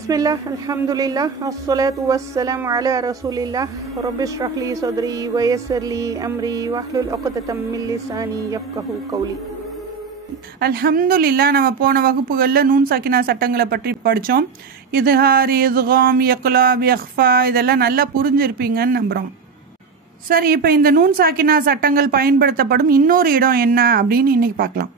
Bismillah, alhamdulillah, assalatu wassalamu ala rasulillah, rabbi shrah li sadri wa yassir li amri wahlul 'uqdatam min lisani yafqahu qawli. அல்ஹம்துலில்லாஹ். நம்ம போன வகுப்புகளில் noon சாக்கினா சட்டங்களை பற்றி படித்தோம். இத்ஹார், இத்காம், இக்லாப், இக்ஃபா இதெல்லாம் நல்லா புரிஞ்சிருப்பீங்கன்னு நம்புகிறோம். சரி, இப்போ இந்த நூன் சாக்கினா சட்டங்கள் பயன்படுத்தப்படும் இன்னொரு இடம் என்ன அப்படின்னு இன்னைக்கு பார்க்கலாம்.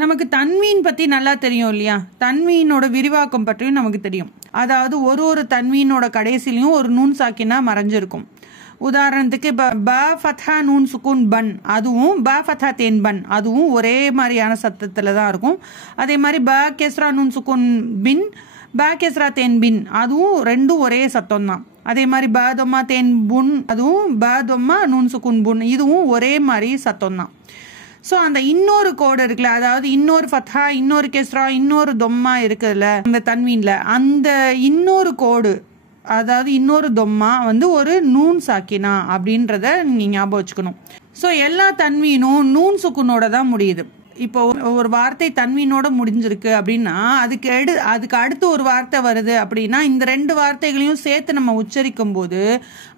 நமக்கு தன்வீன் பற்றி நல்லா தெரியும் இல்லையா? தன்வீனோட விரிவாக்கம் பற்றியும் நமக்கு தெரியும். அதாவது ஒரு தன்வீனோட கடைசிலையும் ஒரு நூன் சாக்கினா மறைஞ்சிருக்கும். உதாரணத்துக்கு இப்போ ப ஃபத்ஹா நூன் சுக்கூன் பன், அதுவும் ப ஃபத்ஹா தேன் பன், அதுவும் ஒரே மாதிரியான சத்தத்தில் தான் இருக்கும். அதே மாதிரி ப கெஸ்ரா நூன் சுக்கூன் பின், ப கெஸ்ரா தேன் பின், அதுவும் ரெண்டும் ஒரே சத்தம் தான். அதே மாதிரி ப தொம்மா தேன் புன், அதுவும் ப தொம்மா நூன் சுக்கூன் புன், இதுவும் ஒரே மாதிரி சத்தம் தான். ஸோ அந்த இன்னொரு கோடு இருக்குல்ல, அதாவது இன்னொரு ஃபத்ஹா, இன்னொரு கெஸ்ரா, இன்னொரு தொம்மா இருக்குதுல்ல அந்த தன்வீனில், அந்த இன்னொரு கோடு, அதாவது இன்னொரு தொம்மா வந்து ஒரு நூன் சாக்கினா அப்படின்றத நீங்கள் ஞாபகம் வச்சுக்கணும். ஸோ எல்லா தன்வீனும் நூன் சுக்குனோட தான் முடியுது. இப்போ ஒரு வார்த்தை தன்வீனோட முடிஞ்சிருக்கு அப்படின்னா அதுக்கு அடுத்து ஒரு வார்த்தை வருது அப்படின்னா இந்த ரெண்டு வார்த்தைகளையும் சேர்த்து நம்ம உச்சரிக்கும் போது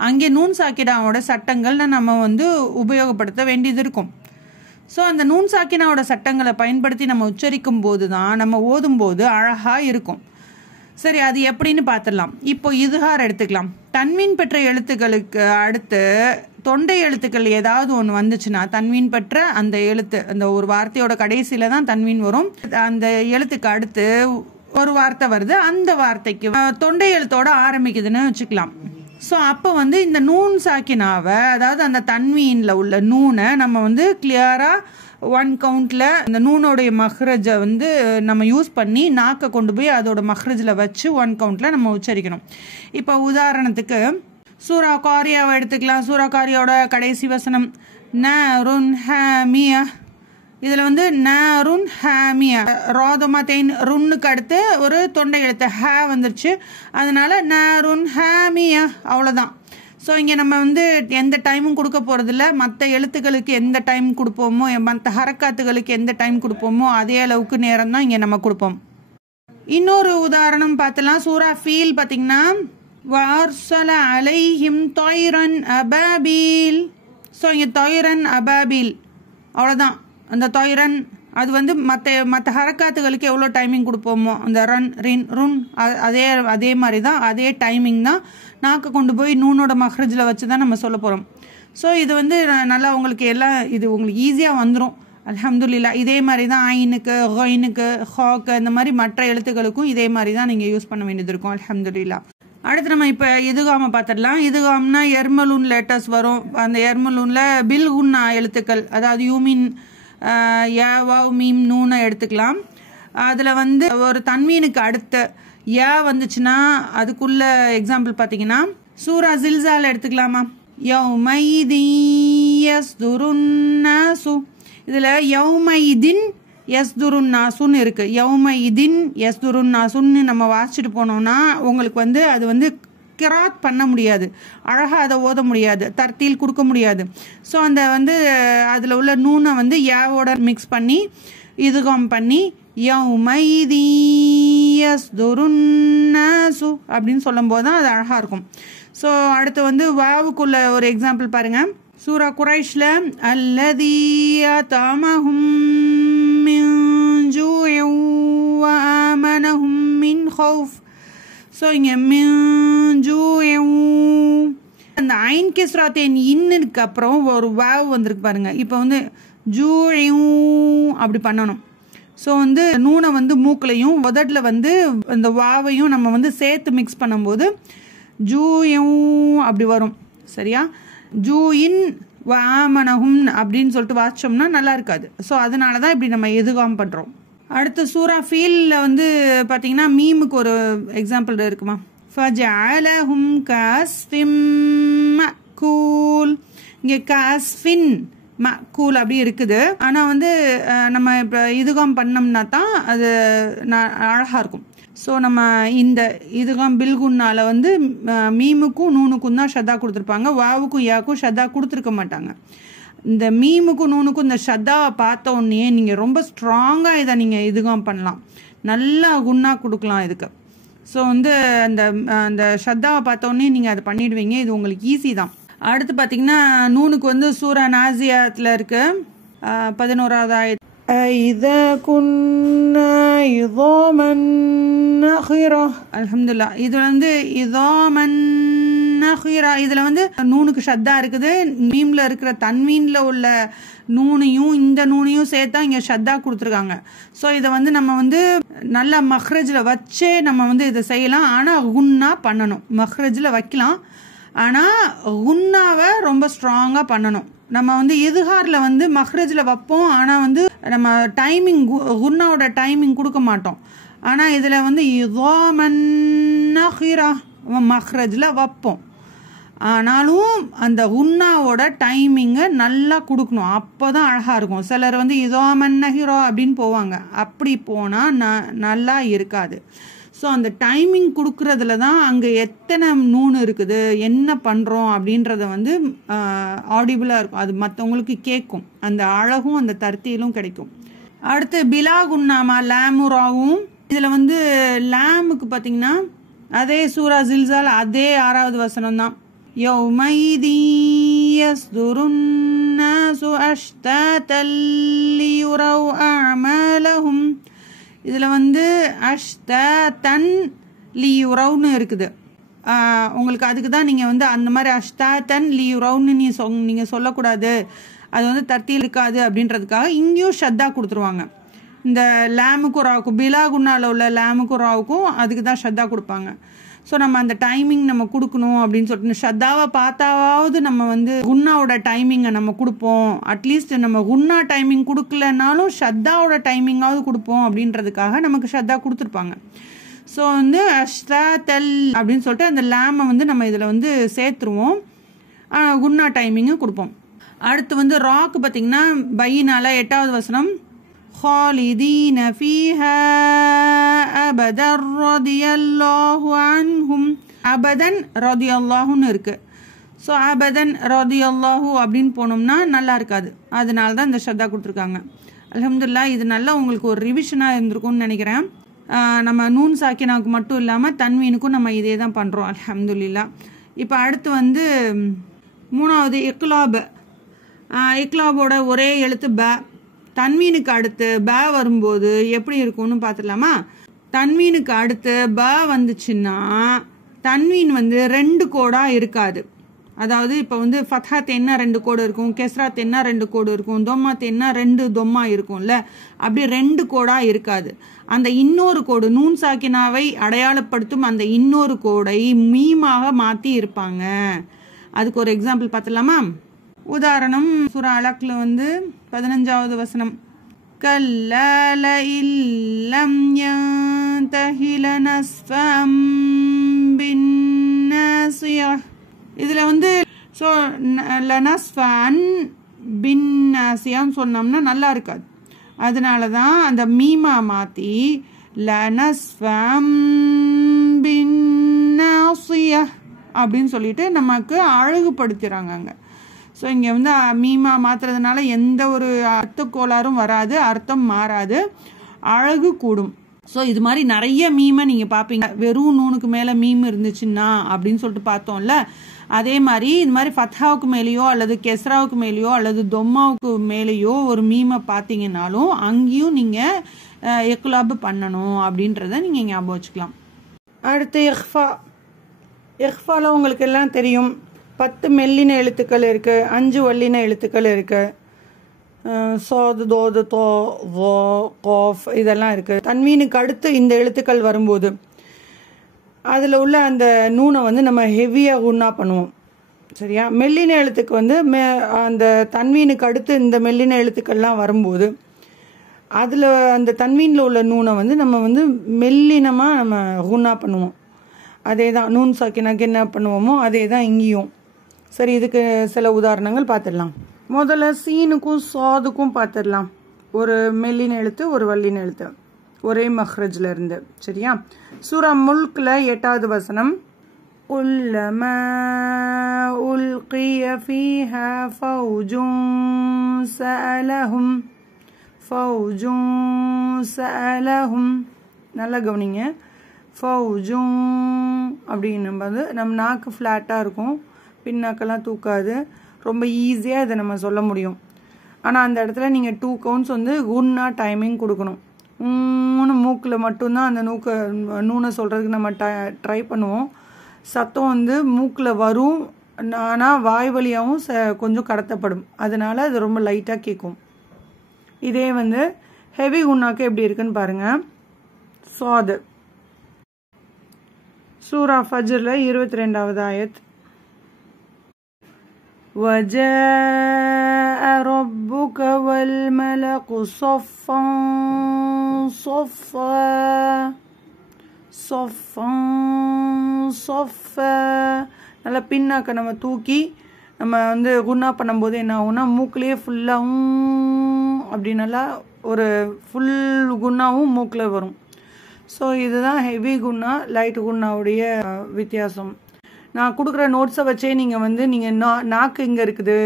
அங்கே நூன் சாக்கினாவோட சட்டங்கள் நம்ம வந்து உபயோகப்படுத்த வேண்டியது இருக்கும். ஸோ அந்த நூன் சாக்கினாவோட சட்டங்களை பயன்படுத்தி நம்ம உச்சரிக்கும் போது தான் நம்ம ஓதும்போது அழகாக இருக்கும். சரி, அது எப்படின்னு பார்த்துடலாம். இப்போ இத்ஹார் எடுத்துக்கலாம். தன்வீன் பெற்ற எழுத்துக்களுக்கு அடுத்து தொண்டை எழுத்துக்கள் ஏதாவது ஒன்று வந்துச்சுன்னா தன்வீன் பெற்ற அந்த எழுத்து, அந்த ஒரு வார்த்தையோட கடைசியில தான் தன்வீன் வரும். அந்த எழுத்துக்கு அடுத்து ஒரு வார்த்தை வருது, அந்த வார்த்தைக்கு தொண்டை எழுத்தோட ஆரம்பிக்குதுன்னு வச்சுக்கலாம். ஸோ அப்போ வந்து இந்த நூன் சாக்கினாவை, அதாவது அந்த தன்வீனில் உள்ள நூனை நம்ம வந்து கிளியராக 1 கவுண்டில் இந்த நூனோடைய மஹ்ரஜை வந்து நம்ம யூஸ் பண்ணி நாக்கை கொண்டு போய் அதோட மஹ்ரஜில் வச்சு 1 கவுண்டில் நம்ம உச்சரிக்கணும். இப்போ உதாரணத்துக்கு சூரா காரியாவை எடுத்துக்கலாம். சூரா காரியாவோட கடைசி வசனம் நருன் ஹாமியா. இதில் வந்து நருன் ஹாமியா, ரோதமா தேன் ருன்னுக்கு அடுத்து ஒரு தொண்டை எழுத்து ஹ வந்துருச்சு, அதனால நருன் ஹாமியா, அவ்வளோதான். ஸோ இங்கே நம்ம வந்து எந்த டைமும் கொடுக்க போகிறதில்ல. மற்ற எழுத்துக்களுக்கு எந்த டைம் கொடுப்போமோ, மற்ற ஹரக்காத்துகளுக்கு எந்த டைம் கொடுப்போமோ அதே அளவுக்கு நேரம் தான் இங்கே நம்ம கொடுப்போம். இன்னொரு உதாரணம் பார்த்தலாம். சூரா ஃபீல் பார்த்தீங்கன்னா வர்சல அலைஹிம் தொய்ரன் அபாபீல். ஸோ இங்கே தொய்ரன் அபாபீல், அவ்வளோதான். அந்த தொய்ரன் அது வந்து மற்ற ஹரக்காத்துகளுக்கு எவ்வளோ டைமிங் கொடுப்போமோ அந்த ரன் ரின் ருன் அதே மாதிரி தான், அதே டைமிங் தான். நாக்கு கொண்டு போய் நூனோட மஹ்ரஜில் வச்சு தான் நம்ம சொல்ல போகிறோம். ஸோ இது வந்து நல்லா உங்களுக்கு எல்லாம் இது உங்களுக்கு ஈஸியாக வந்துடும் அல்ஹம்துலில்லாஹ். இதே மாதிரி தான் ஐனுக்கு, ஹொயினுக்கு, ஹாக்கு, இந்த மாதிரி மற்ற எழுத்துக்களுக்கும் இதே மாதிரி தான் நீங்கள் யூஸ் பண்ண வேண்டியது இருக்கும் அல்ஹம்துலில்லாஹ். அடுத்து நம்ம இப்போ இதுகாமை பார்த்துடலாம். இதுகாம்னா எர்மலூன் லெட்டர்ஸ் வரும். அந்த எர்மலூனில் பில்குன்னா எழுத்துக்கள், அதாவது யூமின் யா வாவ் மீம் நூனை எடுத்துக்கலாம். அதில் வந்து ஒரு தன்வீனுக்கு அடுத்த யா வந்துச்சுன்னா அதுக்குள்ள எக்ஸாம்பிள் பார்த்தீங்கன்னா சூரா ஜில்சால் எடுத்துக்கலாமா. யௌமைதி யஸ்துருன் நாசு, இதில் யௌமைதின் யஸ்துருன் நாசுன்னு இருக்குது. யௌமைதின் யஸ்துருன் நாசுன்னு நம்ம வாசிச்சுட்டு போனோம்னா உங்களுக்கு வந்து அது வந்து கிராத் பண்ண முடியாது, அழகாக அதை ஓத முடியாது, தர்த்தீல் கொடுக்க முடியாது. ஸோ அந்த வந்து அதில் உள்ள நூனை வந்து யாவோட மிக்ஸ் பண்ணி இதுகம் பண்ணி யௌமைதி யஸ்துருன் நாசு அப்படின்னு சொல்லும் போது தான் அது அழகாக இருக்கும். ஸோ அடுத்து வந்து வாவுக்குள்ள ஒரு எக்ஸாம்பிள் பாருங்கள். சூரா குரைஷ்ல அல்லதி அத்அமஹும் மின் ஜூஇன் வ ஆமனஹும் மின் ஹௌஃப். ஸோ இங்கே அந்த ஐன் கிஸ்ராத்தேன் இன்னுக்கு அப்புறம் ஒரு வாவ் வந்திருக்கு பாருங்க. இப்போ வந்து ஜூ அப்படி பண்ணணும். ஸோ வந்து நூனை வந்து மூக்கிலையும் உதட்டில் வந்து அந்த வாவையும் நம்ம வந்து சேர்த்து மிக்ஸ் பண்ணும்போது ஜூ அப்படி வரும். சரியா? ஜூ இன் வாமனஹும் அப்படின்னு சொல்லிட்டு வாசிச்சோம்னா நல்லா இருக்காது. ஸோ அதனால தான் இப்படி நம்ம எதுகாம் பண்ணுறோம். அடுத்து சூரா ஃபீலில் வந்து பார்த்தீங்கன்னா மீமுக்கு ஒரு எக்ஸாம்பிள் இருக்குமா. ஃபஜஅலஹும் கஸ்ஃபிம் மக்கூல். இங்கே கஸ்ஃபின் மக்கூல் அப்படி இருக்குது. ஆனால் வந்து நம்ம இப்போ இதுகாம் பண்ணோம்னா தான் அது அழகாக இருக்கும். ஸோ நம்ம இந்த இதுகாம் பில்குன்னால வந்து மீமுக்கும் நூனுக்கும் தான் ஷதா கொடுத்துருப்பாங்க, வாவுக்கும் யாக்கும் ஷதா கொடுத்துருக்க மாட்டாங்க. இந்த மீமுக்கும் நூனுக்கும் இந்த ஷத்தாவை பார்த்த உடனே நீங்கள் ரொம்ப ஸ்ட்ராங்காக இதை நீங்கள் இதுகாம் பண்ணலாம், நல்லா குன்னா கொடுக்கலாம் இதுக்கு. ஸோ வந்து அந்த அந்த ஷத்தாவை பார்த்தோன்னே நீங்கள் அதை பண்ணிடுவீங்க. இது உங்களுக்கு ஈஸி தான். அடுத்து பார்த்தீங்கன்னா நூனுக்கு வந்து சூரா நாசியாத்தில் இருக்கு 11வது ஆயத். إذا كنا عظاما نخرة. அல்ஹம்துலில்லாஹ். இதுல வந்து இதாம நخرة, இதுல வந்து நூனுக்கு ஷத்தா இருக்குது. மீம்ல இருக்கிற தன்வீன்ல உள்ள நூனையும் இந்த நூனையும் சேர்த்தா இங்க ஷத்தா கொடுத்துருக்காங்க. ஸோ இதை வந்து நம்ம வந்து நல்ல மஹ்ரஜ்ல வச்சே நம்ம வந்து இதை செய்யலாம். ஆனால் குன்னா பண்ணணும். மஹ்ரஜ்ல வைக்கலாம், ஆனால் குன்னாவை ரொம்ப ஸ்ட்ராங்காக பண்ணணும். நம்ம வந்து இதுஹாரில் வந்து மஹ்ரஜில் வைப்போம், ஆனால் வந்து நம்ம டைமிங் குன்னாவோட டைமிங் கொடுக்க மாட்டோம். ஆனால் இதில் வந்து இதாமன்னஹிரா மஹ்ரஜில் வைப்போம். ஆனாலும் அந்த குன்னாவோட டைமிங்கை நல்லா கொடுக்கணும், அப்போ தான் அழகாக இருக்கும். சிலர் வந்து இதாமன்னஹிரா அப்படின்னு போவாங்க, அப்படி போனால் நல்லா இருக்காது. ஸோ அந்த டைமிங் கொடுக்குறதுல தான் அங்கே எத்தனை நூன் இருக்குது, என்ன பண்ணுறோம் அப்படின்றத வந்து ஆடிபிளாக இருக்கும். அது மற்றவங்களுக்கு கேட்கும், அந்த அழகும் அந்த தர்த்தியிலும் கிடைக்கும். அடுத்து பிலா குன்னாமா லேமுராவும். இதில் வந்து லேமுக்கு பார்த்தீங்கன்னா அதே சூரா ஜில்சால் அதே 6வது வசனம் தான். யௌமைதி யஸ்துருன் நாசு அஷ்தாத்தல் லியுரவ் அஅமாலஹும். இதில் வந்து அஷ்தன் லியுரவுன்னு இருக்குது. உங்களுக்கு அதுக்கு தான் நீங்கள் வந்து அந்த மாதிரி அஷ்தன் லியுரவுன்னு நீங்கள் சொல்லக்கூடாது, அது வந்து தர்த்தியில் இருக்காது அப்படின்றதுக்காக இங்கேயும் ஷத்தா கொடுத்துருவாங்க. இந்த லேமுக்கும் ராவுக்கும் பிலா குன்னால உள்ள லேமுக்கும் ராவுக்கும் அதுக்கு தான் ஷத்தா கொடுப்பாங்க. ஸோ நம்ம அந்த டைமிங் நம்ம கொடுக்கணும் அப்படின்னு சொல்லிட்டு ஷத்தாவை பார்த்தாவது நம்ம வந்து குன்னாவோட டைமிங்கை நம்ம கொடுப்போம். அட்லீஸ்ட் நம்ம குன்னா டைமிங் கொடுக்கலனாலும் ஷத்தாவோட டைமிங்காவது கொடுப்போம் அப்படின்றதுக்காக நமக்கு ஷத்தா கொடுத்துருப்பாங்க. ஸோ வந்து அஷ்தாத்தல் அப்படின்னு சொல்லிட்டு அந்த லேமை வந்து நம்ம இதில் வந்து சேர்த்துருவோம், குன்னா டைமிங்கு கொடுப்போம். அடுத்து வந்து ராக்கு பார்த்தீங்கன்னா பையினால 8வது வசனம். خالدين فيها أبدا رضي الله عنهم. அபதன் ரதியல்லாஹுன்னு இருக்கு. ஸோ அபதன் ரதியல்லாஹு அப்படின்னு போனோம்னா நல்லா இருக்காது, அதனால தான் இந்த ஷத்தா கொடுத்துருக்காங்க. அல்ஹம்துலில்லாஹ். இது நல்லா உங்களுக்கு ஒரு ரிவிஷனாக இருந்திருக்கும்னு நினைக்கிறேன். நம்ம நூன் சாக்கினாவுக்கு மட்டும் இல்லாமல் தன்வீனுக்கும் நம்ம இதே தான் பண்ணுறோம் அல்ஹம்துலில்லாஹ். இப்போ அடுத்து வந்து 3வது இக்லாப். இக்லாபோட ஒரே எழுத்து ப. தன்வீனுக்கு அடுத்து ப வரும்போது எப்படி இருக்கும்னு பார்த்துடலாமா? தன்வீனுக்கு அடுத்து ப வந்துச்சுன்னா தன்வீன் வந்து 2 கோடாக இருக்காது. அதாவது இப்போ வந்து ஃபத்ஹா தென்னா 2 கோடு இருக்கும், கெஸ்ரா தென்னா 2 கோடு இருக்கும், தொம்மா தென்னா 2 தொம்மா இருக்கும்ல, அப்படி 2 கோடாக இருக்காது. அந்த இன்னொரு கோடு நூன் சாக்கினாவை அடையாளப்படுத்தும் அந்த இன்னொரு கோடை மீமாக மாற்றி இருப்பாங்க. அதுக்கு ஒரு எக்ஸாம்பிள் பார்த்துடலாமா? உதாரணம் சூரா அலக்ல வந்து 15வது வசனம். கல்லல இல்லம் யந்தஹி லனஸ்ஃபம் பின்னாசியா. இதில் வந்து ஸோ லனஸ்ஃபன் பின்னாசியான்னு சொன்னோம்னா நல்லா இருக்காது. அதனால தான் அந்த மீமா மாற்றி லனஸ்ஃபம் பின்னாசியா அப்படின்னு சொல்லிட்டு நமக்கு அழகுபடுத்துகிறாங்க அங்கே. ஸோ இங்கே வந்து மீமா மாற்றுறதுனால எந்த ஒரு அர்த்த கோளாறும் வராது, அர்த்தம் மாறாது, அழகு கூடும். ஸோ இது மாதிரி நிறைய மீமை நீங்கள் பார்ப்பீங்க. வெறும் நூனுக்கு மேலே மீம் இருந்துச்சுன்னா அப்படின்னு சொல்லிட்டு பார்த்தோம்ல, அதே மாதிரி இந்த மாதிரி ஃபத்ஹாவுக்கு மேலேயோ அல்லது கெஸ்ராவுக்கு மேலேயோ அல்லது தொம்மாவுக்கு மேலேயோ ஒரு மீமை பார்த்தீங்கன்னாலும் அங்கேயும் நீங்கள் இக்லாப் பண்ணணும் அப்படின்றத நீங்கள் ஞாபகம் வச்சுக்கலாம். அடுத்து இஹ்ஃபா. இஹ்ஃபாவில் உங்களுக்கு எல்லாம் தெரியும், 10 மெல்லின எழுத்துக்கள் இருக்குது, 5 வல்லின எழுத்துக்கள் இருக்குது. சோது தோது தோ வோ கோஃப் இதெல்லாம் இருக்குது. தன்வீனுக்கு அடுத்து இந்த எழுத்துக்கள் வரும்போது அதில் உள்ள அந்த நூனை வந்து நம்ம ஹெவியாக குன்னா பண்ணுவோம், சரியா? மெல்லின எழுத்துக்கு வந்து அந்த தன்வீனுக்கு அடுத்து இந்த மெல்லின எழுத்துக்கள்லாம் வரும்போது அதில் அந்த தன்வீனில் உள்ள நூனை வந்து நம்ம வந்து மெல்லினமாக நம்ம குன்னா பண்ணுவோம். அதே தான் நூன் சாக்கினாக்கு என்ன பண்ணுவோமோ அதே தான் இங்கேயும். சரி, இதுக்கு சில உதாரணங்கள் பார்த்துடலாம். முதல்ல சீனுக்கும் சாதுக்கும் பார்த்துடலாம். ஒரு மெல்லின எழுத்து, ஒரு வல்லின எழுத்து, ஒரே மஹ்ரஜ்ல இருந்து, சரியா? சூரா முல்க்ல 8வது வசனம். குல்லமா உல்கிய ஃபீஹா ஃபௌஜுன் சஅலஹும் ஃபௌஜுன் சஅலஹும். நல்லா கவனிங்க. ஃபௌஜும் அப்படின்னும்போது நம்ம நாக்கு ஃப்ளாட்டாக இருக்கும், பின்னாக்கெல்லாம் தூக்காது, ரொம்ப ஈஸியாக இதை நம்ம சொல்ல முடியும். ஆனால் அந்த இடத்துல நீங்கள் 2 கவுண்ட்ஸ் வந்து குன்னா டைமிங் கொடுக்கணும். மூக்கில் மட்டும்தான் அந்த நூனை சொல்கிறதுக்கு நம்ம ட்ரை பண்ணுவோம். சத்தம் வந்து மூக்கில் வரும், ஆனால் வாய் வழியாகவும் கொஞ்சம் கடத்தப்படும், அதனால அது ரொம்ப லைட்டாக கேட்கும். இதே வந்து ஹெவி குன்னாக்கு எப்படி இருக்குன்னு பாருங்கள். சாது சூரா ஃபஜ்ரில் 22வது ஆயத். وَجَاءَ رَبُّكَ وَالْمَلَكُ صَفًّا صَفًّا صَفًّا صَفًّا. நல்லா பின்னாக்க நம்ம தூக்கி நம்ம வந்து குன்னா பண்ணும்போது என்ன ஆகும்னா மூக்கிலே ஃபுல்லாக அப்படி நல்லா ஒரு ஃபுல் குன்னாவும் மூக்கில் வரும். ஸோ இதுதான் ஹெவி குன்னா லைட் குன்னாவுடைய வித்தியாசம். நான் கொடுக்குற நோட்ஸை வச்சே நீங்கள் வந்து நீங்கள் நாக்கு எங்கே இருக்குது,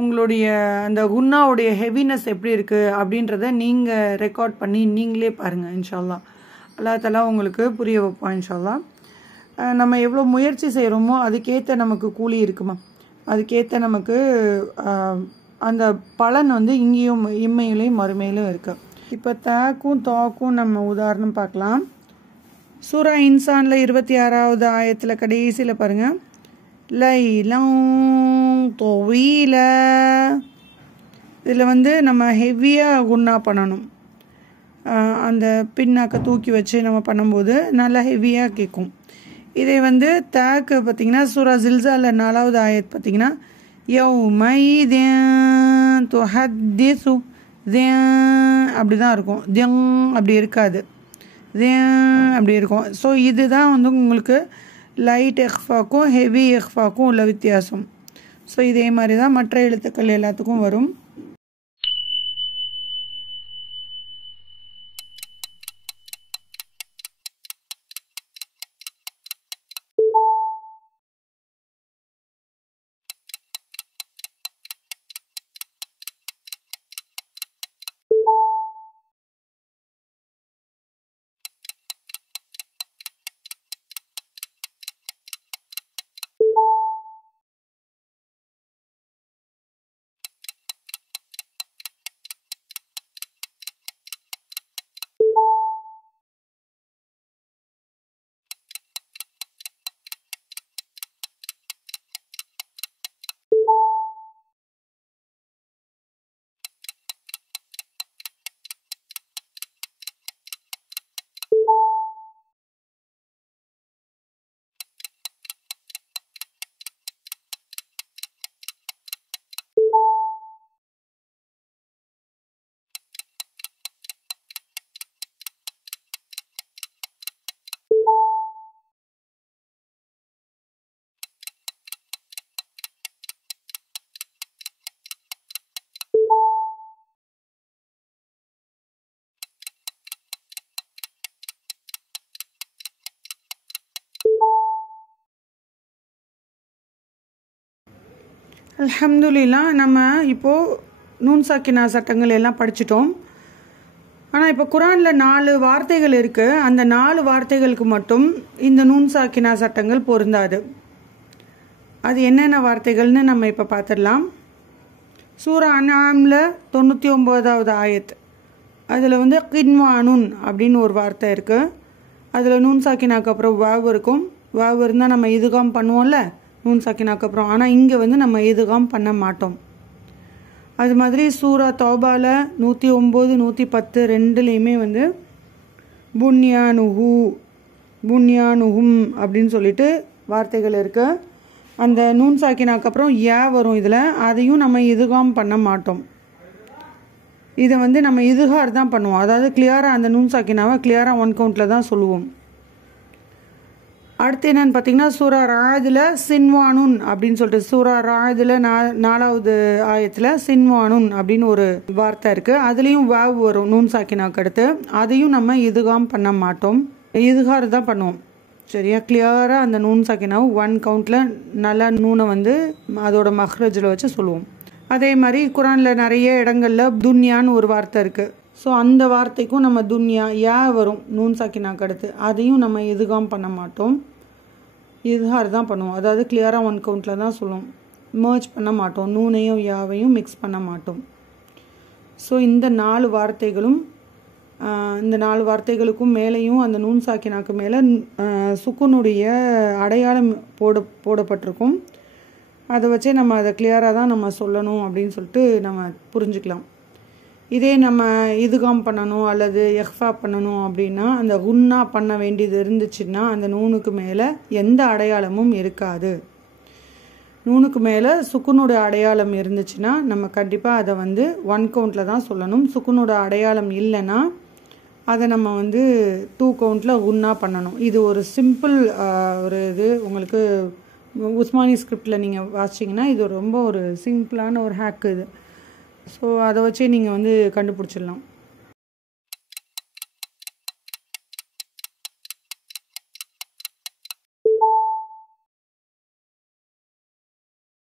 உங்களுடைய அந்த குன்னாவுடைய ஹெவினஸ் எப்படி இருக்குது அப்படின்றத நீங்கள் ரெக்கார்ட் பண்ணி நீங்களே பாருங்கள். இன்ஷா அல்லாஹ் அல்லாஹ் தஆலா உங்களுக்கு புரிய வைப்பான். இன்ஷா அல்லாஹ் நம்ம எவ்வளோ முயற்சி செய்கிறோமோ அதுக்கேற்ற நமக்கு கூலி இருக்குமா, அதுக்கேற்ற நமக்கு அந்த பலன் வந்து இங்கேயும் இம்மையிலையும் மறுமையிலும் இருக்குது. இப்போ தாக்கும் தாக்கும் நம்ம உதாரணம் பார்க்கலாம். சூரா இன்சானில் 26வது ஆயத்தில் கடைசியில் பாருங்கள், லைலம் தொவீல. இதில் வந்து நம்ம ஹெவியாக குன்னா பண்ணணும். அந்த பின்னாக்க தூக்கி வச்சு நம்ம பண்ணும்போது நல்லா ஹெவியாக கேட்கும். இதே வந்து தாக்கு பார்த்திங்கன்னா சூரா ஜில்சாலில் 4வது ஆயத் பார்த்திங்கன்னா யௌமைதின் துஹத்திசு அப்படி தான் இருக்கும், திங் அப்படி இருக்காது, அப்படி இருக்கும். ஸோ இதுதான் வந்து உங்களுக்கு லைட் எக்ஃபாக்கும் ஹெவி எக்ஃபாக்கும் உள்ள வித்தியாசம். ஸோ இதே மாதிரி தான் மற்ற எழுத்துக்கள் எல்லாத்துக்கும் வரும். அல்ஹம்துலில்லாஹ் நம்ம இப்போது நூன் சாக்கினா சட்டங்கள் எல்லாம் படிச்சிட்டோம். ஆனால் இப்போ குரானில் 4 வார்த்தைகள் இருக்குது. அந்த 4 வார்த்தைகளுக்கு மட்டும் இந்த நூன் சாக்கினா சட்டங்கள் பொருந்தாது. அது என்னென்ன வார்த்தைகள்னு நம்ம இப்போ பார்த்துடலாம். சூரா அன்ஆமில் 99வது ஆயத், அதில் வந்து கின்வானுன் அப்படின்னு ஒரு வார்த்தை இருக்குது. அதில் நூன் சாக்கினாக்கு அப்புறம் வாவ் இருக்கும். வாவ் இருந்தால் நம்ம இதுகாம் பண்ணுவோம்ல நூன் சாக்கினாக்கு அப்புறம், ஆனால் இங்கே வந்து நம்ம இதுகாம் பண்ண மாட்டோம். அது மாதிரி சூரா தௌபாவில் 109, 110 ரெண்டுலேயுமே வந்து புன்யானுஹு புன்யானுஹும் அப்படின்னு சொல்லிட்டு வார்த்தைகள் இருக்குது. அந்த நூன் சாக்கினாக்கு அப்புறம் யா வரும் இதில், அதையும் நம்ம இதுகாம் பண்ண மாட்டோம். இதை வந்து நம்ம இதுகார் தான் பண்ணுவோம். அதாவது கிளியராக அந்த நூன் சாக்கினாவை கிளியராக 1 கவுண்டில் தான் சொல்லுவோம். அடுத்து என்னன்னு பார்த்தீங்கன்னா சூரா ராதில் சின்வானுன் அப்படின்னு சொல்லிட்டு சூரா ராதில் 4வது ஆயத்தில் சின்வானுன் அப்படின்னு ஒரு வார்த்தை இருக்குது. அதுலேயும் வாவ் வரும் நூன் சாக்கினாக்கு அடுத்து, அதையும் நம்ம இதுகாம் பண்ண மாட்டோம், இதுகார் தான் பண்ணுவோம். சரியா, கிளியராக அந்த நூன் சாக்கினாவை 1 கவுண்டில் நல்லா நூனை வந்து அதோட மஹ்ரஜில் வச்சு சொல்லுவோம். அதே மாதிரி குரானில் நிறைய இடங்களில் துன்யான்னு ஒரு வார்த்தை இருக்குது. ஸோ அந்த வார்த்தைக்கும் நம்ம துன்யா யா வரும் நூன் சாக்கினாக்கு அடுத்து, அதையும் நம்ம இதுகாம் பண்ண மாட்டோம், இதுஹார் தான் பண்ணுவோம். அதாவது கிளியராக 1 கவுண்டில் தான் சொல்லுவோம், மர்ஜ் பண்ண மாட்டோம், நூனையும் யாவையும் மிக்ஸ் பண்ண மாட்டோம். ஸோ இந்த 4 வார்த்தைகளும் இந்த 4 வார்த்தைகளுக்கும் மேலேயும் அந்த நூன் சாக்கினாக்கு மேலே சுக்குனுடைய அடையாளம் போடப்பட்டிருக்கும். அதை வச்சே நம்ம அதை கிளியராக தான் நம்ம சொல்லணும் அப்படின்னு சொல்லிட்டு நம்ம புரிஞ்சுக்கலாம். இதே நம்ம இதுகாம் பண்ணணும் அல்லது எஹ்ஃபா பண்ணணும் அப்படின்னா அந்த குன்னா பண்ண வேண்டியது இருந்துச்சுன்னா அந்த நூனுக்கு மேலே எந்த அடையாளமும் இருக்காது. நூனுக்கு மேலே சுக்குனோட அடையாளம் இருந்துச்சுன்னா நம்ம கண்டிப்பாக அதை 1 கவுண்டில் தான் சொல்லணும். சுக்குனோட அடையாளம் இல்லைன்னா அதை நம்ம 2 கவுண்டில் குன்னா பண்ணணும். இது ஒரு சிம்பிள் ஒரு இது உங்களுக்கு உஸ்மானி ஸ்கிரிப்டில் நீங்கள் வாசிச்சிங்கன்னா இது ரொம்ப ஒரு சிம்பிளான ஒரு ஹேக்கு இது. ஸோ அதை வச்சே நீங்கள் கண்டுபிடிச்சிடலாம்.